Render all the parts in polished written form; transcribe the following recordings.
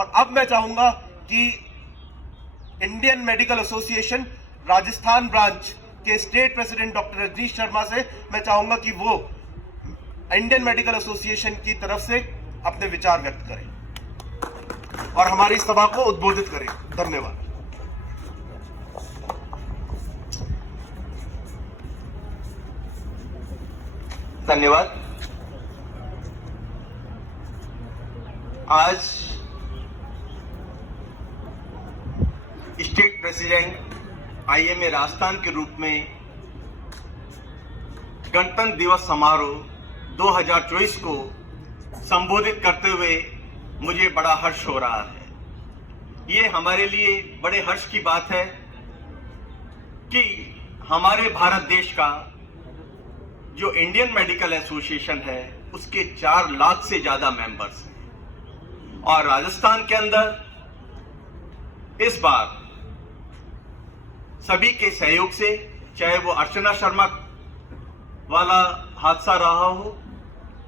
और अब मैं चाहूंगा कि Indian Medical Association Rajasthan branch के state president doctor Rajnish Sharma से मैं चाहूंगा कि वो इंडियन मेडिकल एसोसिएशन की तरफ से अपने विचार व्यक्त करें और हमारी सभा को उद्बोधित करें। धन्यवाद। धन्यवाद। आज स्टेट प्रेसिडेंट आईएमए राजस्थान के रूप में गणतंत्र दिवस समारोह 2024 को संबोधित करते हुए मुझे बड़ा हर्ष हो रहा है। ये हमारे लिए बड़े हर्ष की बात है कि हमारे भारत देश का जो इंडियन मेडिकल एसोसिएशन है उसके 4 लाख से ज्यादा मेंबर्स हैं और राजस्थान के अंदर इस बार सभी के सहयोग से, चाहे वो अर्चना शर्मा वाला हादसा रहा हो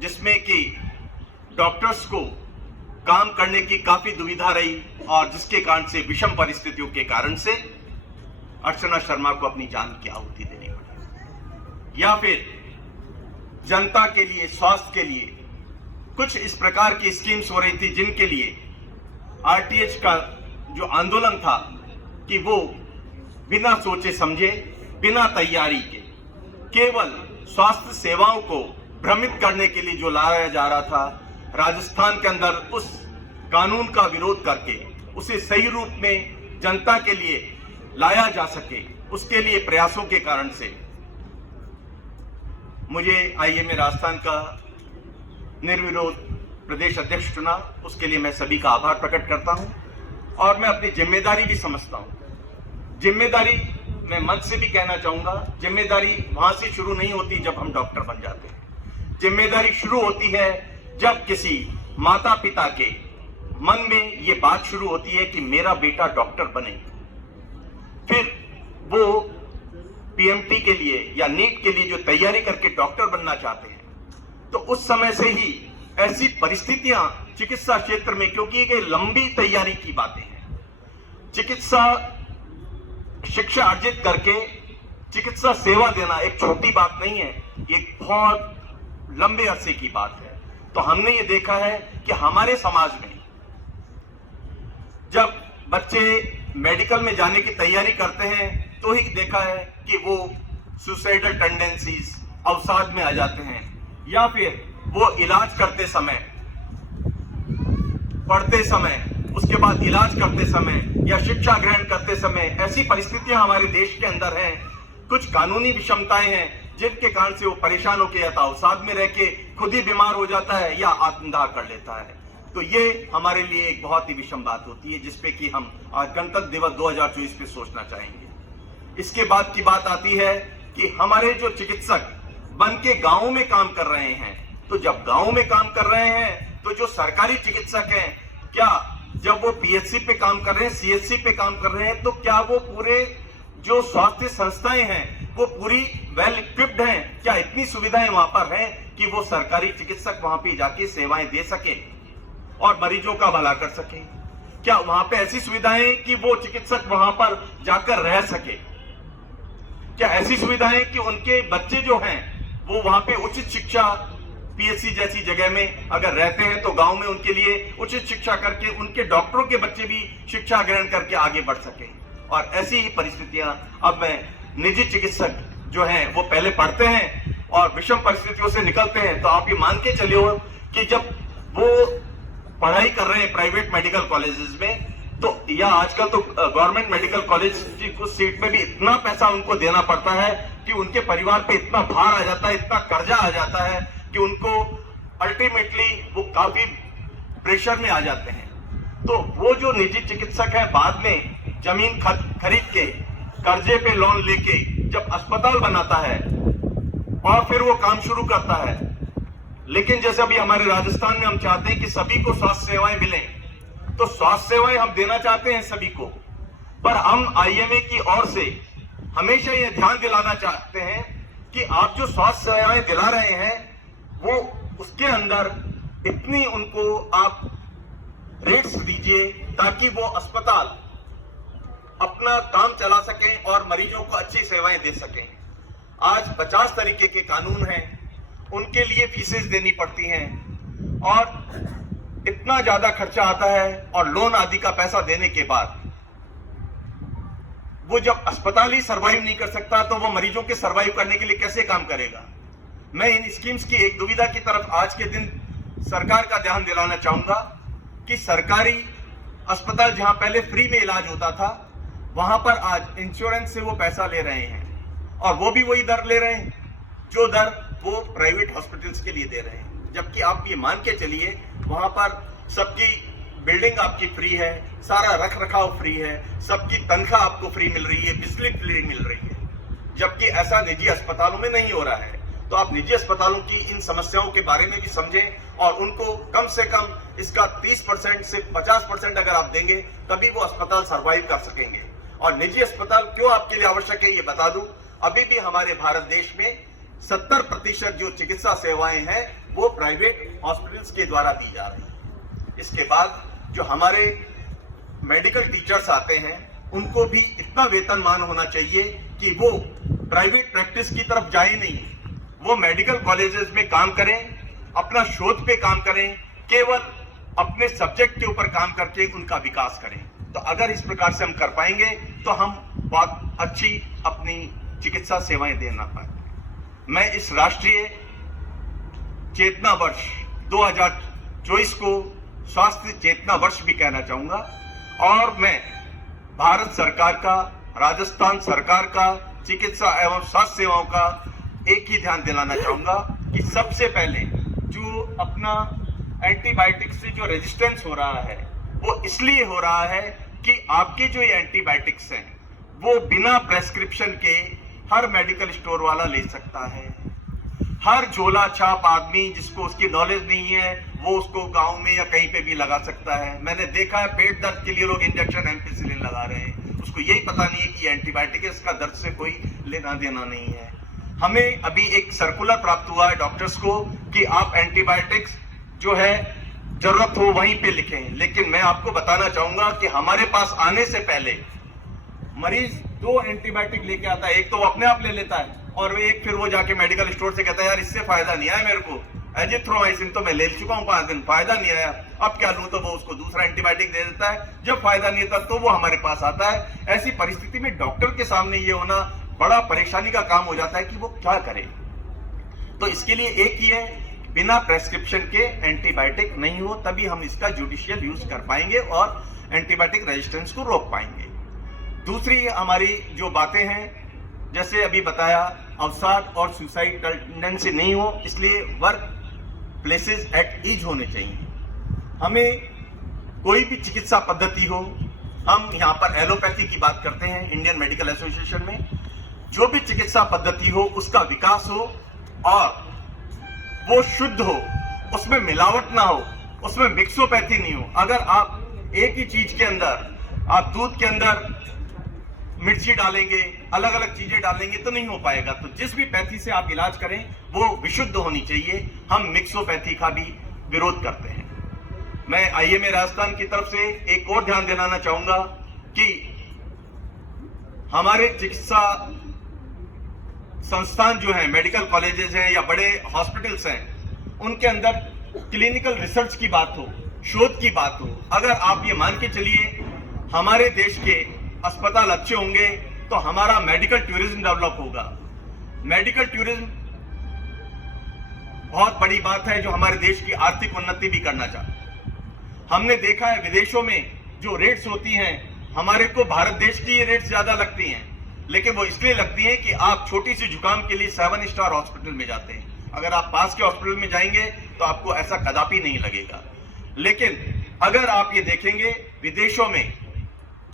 जिसमें कि डॉक्टर्स को काम करने की काफी दुविधा रही और जिसके कारण से विषम परिस्थितियों के कारण से अर्चना शर्मा को अपनी जान की आहुति देनी पड़ी, या फिर जनता के लिए, स्वास्थ्य के लिए कुछ इस प्रकार की स्कीम्स हो रही थी जिनके लिए आरटीएच का जो आंदोलन था कि वो बिना सोचे समझे, बिना तैयारी के केवल स्वास्थ्य सेवाओं को भ्रमित करने के लिए जो लाया जा रहा था, राजस्थान के अंदर उस कानून का विरोध करके उसे सही रूप में जनता के लिए लाया जा सके, उसके लिए प्रयासों के कारण से मुझे आईएमए राजस्थान का निर्विरोध प्रदेश अध्यक्ष चुना। उसके लिए मैं सभी का आभार प्रकट करता हूं और मैं अपनी जिम्मेदारी भी समझता हूं। जिम्मेदारी मैं मन से भी कहना चाहूंगा, जिम्मेदारी वहां से शुरू नहीं होती जब हम डॉक्टर बन जाते हैं। जिम्मेदारी शुरू होती है जब किसी माता पिता के मन में ये बात शुरू होती है कि मेरा बेटा डॉक्टर बने। फिर वो पीएमटी के लिए या नीट के लिए जो तैयारी करके डॉक्टर बनना चाहते हैं, तो उस समय से ही ऐसी परिस्थितियां चिकित्सा क्षेत्र में, क्योंकि ये लंबी तैयारी की बातें हैं, चिकित्सा शिक्षा अर्जित करके चिकित्सा सेवा देना एक छोटी बात नहीं है, एक बहुत लंबे अरसे की बात है। तो हमने ये देखा है कि हमारे समाज में जब बच्चे मेडिकल में जाने की तैयारी करते हैं तो ही देखा है कि वो सुसाइडल टेंडेंसीज, अवसाद में आ जाते हैं, या फिर वो इलाज करते समय, पढ़ते समय, उसके बाद इलाज करते समय या शिक्षा ग्रहण करते समय ऐसी परिस्थितियां हमारे देश के अंदर हैं, कुछ कानूनी विषमताएं हैं जिनके कारण से वो परेशान होकर या तो अवसाद में रह के खुद ही बीमार हो जाता है या आत्मदाह कर लेता है। तो ये हमारे लिए एक बहुत ही विषम बात होती है जिसपे कि हम आज गणतंत्र दिवस 2024 पे सोचना चाहेंगे। इसके बाद की बात आती है कि हमारे जो चिकित्सक बन के गाँव में काम कर रहे हैं, तो जब गाँव में काम कर रहे हैं तो जो सरकारी चिकित्सक हैं, क्या जब वो पीएचसी पे काम कर रहे हैं, सीएचसी पे काम कर रहे हैं, तो क्या वो पूरे जो स्वास्थ्य संस्थाएं हैं वो पूरी वेल इक्विप्ड हैं? क्या इतनी सुविधाएं वहां पर हैं कि वो सरकारी चिकित्सक वहां पे जाके सेवाएं दे सके और मरीजों का भला कर सके? क्या वहां पे ऐसी सुविधाएं कि वो चिकित्सक वहां पर जाकर रह सके? क्या ऐसी सुविधाएं कि उनके बच्चे जो हैं वो वहां पे उचित शिक्षा, पीएचसी जैसी जगह में अगर रहते हैं तो गांव में उनके लिए उचित शिक्षा करके उनके डॉक्टरों के बच्चे भी शिक्षा ग्रहण करके आगे बढ़ सके? और ऐसी ही परिस्थितियां अब मैं निजी चिकित्सक जो हैं वो पहले पढ़ते हैं और विषम परिस्थितियों से निकलते हैं, तो आप ये मान के चलिए कि जब वो पढ़ाई कर रहे हैं प्राइवेट मेडिकल कॉलेजेस में, तो या आजकल तो गवर्नमेंट मेडिकल कॉलेज की कुछ सीट में भी इतना पैसा उनको देना पड़ता है कि उनके परिवार पे इतना भार आ जाता है, इतना कर्जा आ जाता है कि उनको अल्टीमेटली वो काफी प्रेशर में आ जाते हैं। तो वो जो निजी चिकित्सक है बाद में जमीन खरीद के कर्जे पे लोन लेके जब अस्पताल बनाता है और फिर वो काम शुरू करता है, लेकिन जैसे अभी हमारे राजस्थान में हम चाहते हैं कि सभी को स्वास्थ्य सेवाएं मिलें, तो स्वास्थ्य सेवाएं हम देना चाहते हैं सभी को, पर हम आईएमए की ओर से हमेशा ये ध्यान दिलाना चाहते हैं कि आप जो स्वास्थ्य सेवाएं दिला रहे हैं वो उसके अंदर इतनी उनको आप रेट्स दीजिए ताकि वो अस्पताल अपना काम चला सकें और मरीजों को अच्छी सेवाएं दे सकें। आज 50 तरीके के कानून हैं, उनके लिए फीसेस देनी पड़ती हैं और इतना ज्यादा खर्चा आता है, और लोन आदि का पैसा देने के बाद वो जब अस्पताल ही सरवाइव नहीं कर सकता तो वो मरीजों के सरवाइव करने के लिए कैसे काम करेगा। मैं इन स्कीम्स की एक दुविधा की तरफ आज के दिन सरकार का ध्यान दिलाना चाहूंगा कि सरकारी अस्पताल जहां पहले फ्री में इलाज होता था, वहां पर आज इंश्योरेंस से वो पैसा ले रहे हैं, और वो भी वही दर ले रहे हैं जो दर वो प्राइवेट हॉस्पिटल्स के लिए दे रहे हैं। जबकि आप ये मान के चलिए वहां पर सबकी बिल्डिंग आपकी फ्री है, सारा रख रखाव फ्री है, सबकी तनख्वाह आपको फ्री मिल रही है, बिजली फ्री मिल रही है, जबकि ऐसा निजी अस्पतालों में नहीं हो रहा है। तो आप निजी अस्पतालों की इन समस्याओं के बारे में भी समझें और उनको कम से कम इसका 30% से 50% अगर आप देंगे तभी वो अस्पताल सर्वाइव कर सकेंगे। और निजी अस्पताल क्यों आपके लिए आवश्यक है ये बता दूं, अभी भी हमारे भारत देश में 70% जो चिकित्सा सेवाएं हैं वो प्राइवेट हॉस्पिटल्स के द्वारा दी जा रही है। इसके बाद जो हमारे मेडिकल टीचर्स आते हैं उनको भी इतना वेतनमान होना चाहिए कि वो प्राइवेट प्रैक्टिस की तरफ जाए नहीं, वो मेडिकल कॉलेजेस में काम करें, अपना शोध पे काम करें, केवल अपने सब्जेक्ट के ऊपर काम करके उनका विकास करें। तो अगर इस प्रकार से हम कर पाएंगे तो हम बहुत अच्छी अपनी चिकित्सा सेवाएं देना पाएंगे। मैं इस राष्ट्रीय चेतना वर्ष 2024 को स्वास्थ्य चेतना वर्ष भी कहना चाहूंगा, और मैं भारत सरकार का, राजस्थान सरकार का चिकित्सा एवं स्वास्थ्य सेवाओं का एक ही ध्यान दिलाना चाहूंगा कि सबसे पहले जो अपना एंटीबायोटिक से जो रेजिस्टेंस हो रहा है वो इसलिए हो रहा है कि आपके जो ये एंटीबायोटिक्स हैं वो बिना प्रेस्क्रिप्शन के हर मेडिकल स्टोर वाला ले सकता है। हर झोला छाप आदमी जिसको उसकी नॉलेज नहीं है वो उसको गांव में या कहीं पे भी लगा सकता है। मैंने देखा है पेट दर्द के लिए लोग इंजेक्शन एम्पिसिलिन लगा रहे हैं, उसको यही पता नहीं है कि एंटीबायोटिक है, इसका दर्द से कोई लेना देना नहीं है। हमें अभी एक सर्कुलर प्राप्त हुआ है डॉक्टर्स को कि आप एंटीबायोटिक्स जो है जरूरत हो वहीं पे लिखें, लेकिन मैं आपको बताना चाहूंगा कि हमारे पास आने से पहले मरीज 2 एंटीबायोटिक लेके आता है, एक तो वो अपने आप ले लेता है और एक फिर वो जाके मेडिकल स्टोर से कहता है यार इससे फायदा नहीं आया मेरे को, एजिथ्रोमाइसिन तो मैं ले चुका हूं 5 दिन, फायदा नहीं आया, अब क्या लूं, तो वो उसको दूसरा एंटीबायोटिक दे देता है। जब फायदा नहीं तब तो वो हमारे पास आता है। ऐसी परिस्थिति में डॉक्टर के सामने ये होना बड़ा परेशानी का काम हो जाता है कि वो क्या करे। तो इसके लिए एक ही है, बिना प्रेस्क्रिप्शन के एंटीबायोटिक नहीं हो, तभी हम इसका जुडिशियल यूज कर पाएंगे और एंटीबायोटिक रेजिस्टेंस को रोक पाएंगे। दूसरी हमारी जो बातें हैं, जैसे अभी बताया, अवसाद और सुसाइड टेंडेंसी नहीं हो, इसलिए वर्क प्लेसेस एट ईज होने चाहिए। हमें कोई भी चिकित्सा पद्धति हो, हम यहाँ पर एलोपैथी की बात करते हैं इंडियन मेडिकल एसोसिएशन में, जो भी चिकित्सा पद्धति हो उसका विकास हो और वो शुद्ध हो, उसमें मिलावट ना हो, उसमें मिक्सोपैथी नहीं हो। अगर आप एक ही चीज के अंदर, आप दूध के अंदर मिर्ची डालेंगे, अलग अलग चीजें डालेंगे तो नहीं हो पाएगा। तो जिस भी पैथी से आप इलाज करें वो विशुद्ध होनी चाहिए। हम मिक्सोपैथी का भी विरोध करते हैं। मैं आईएमए राजस्थान की तरफ से एक और ध्यान दिलाना चाहूंगा कि हमारे चिकित्सा संस्थान जो हैं, मेडिकल कॉलेजेस हैं या बड़े हॉस्पिटल्स हैं, उनके अंदर क्लिनिकल रिसर्च की बात हो, शोध की बात हो। अगर आप ये मान के चलिए हमारे देश के अस्पताल अच्छे होंगे तो हमारा मेडिकल टूरिज्म डेवलप होगा। मेडिकल टूरिज्म बहुत बड़ी बात है जो हमारे देश की आर्थिक उन्नति भी करना चाहता है। हमने देखा है विदेशों में जो रेट्स होती हैं, हमारे को भारत देश की ये रेट्स ज्यादा लगती हैं, लेकिन वो इसलिए लगती हैं कि आप छोटी सी जुकाम के लिए 7 स्टार हॉस्पिटल में जाते हैं। अगर आप पास के हॉस्पिटल में जाएंगे तो आपको ऐसा कदापि नहीं लगेगा। लेकिन अगर आप ये देखेंगे विदेशों में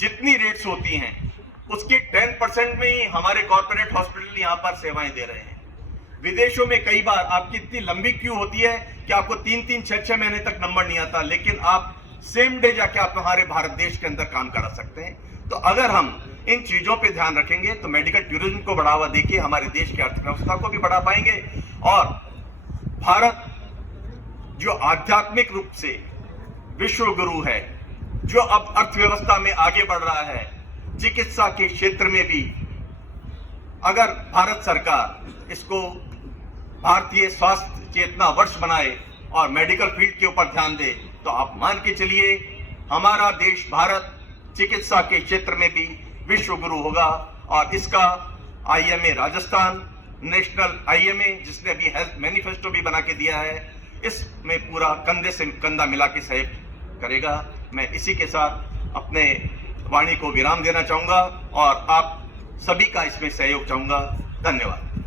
जितनी रेट्स होती हैं उसके 10% में ही हमारे कॉर्पोरेट हॉस्पिटल यहाँ पर सेवाएं दे रहे हैं। विदेशों में कई बार आपकी इतनी लंबी क्यू होती है कि आपको 3-3, 6-6 महीने तक नंबर नहीं आता, लेकिन आप सेम डे जाके आप हमारे भारत देश के अंदर काम करा सकते हैं। तो अगर हम इन चीजों पे ध्यान रखेंगे तो मेडिकल टूरिज्म को बढ़ावा देके हमारे देश की अर्थव्यवस्था को भी बढ़ा पाएंगे और भारत जो आध्यात्मिक रूप से विश्व गुरु है, जो अब अर्थव्यवस्था में आगे बढ़ रहा है, चिकित्सा के क्षेत्र में भी अगर भारत सरकार इसको भारतीय स्वास्थ्य चेतना वर्ष बनाए और मेडिकल फील्ड के ऊपर ध्यान दे, तो आप मान के चलिए हमारा देश भारत चिकित्सा के क्षेत्र में भी विश्व गुरु होगा। और इसका आईएमए राजस्थान, नेशनल आईएमए जिसने अभी हेल्थ मैनिफेस्टो भी बना के दिया है, इसमें पूरा कंधे से कंधा मिला के सहयोग करेगा। मैं इसी के साथ अपने वाणी को विराम देना चाहूंगा और आप सभी का इसमें सहयोग चाहूंगा। धन्यवाद।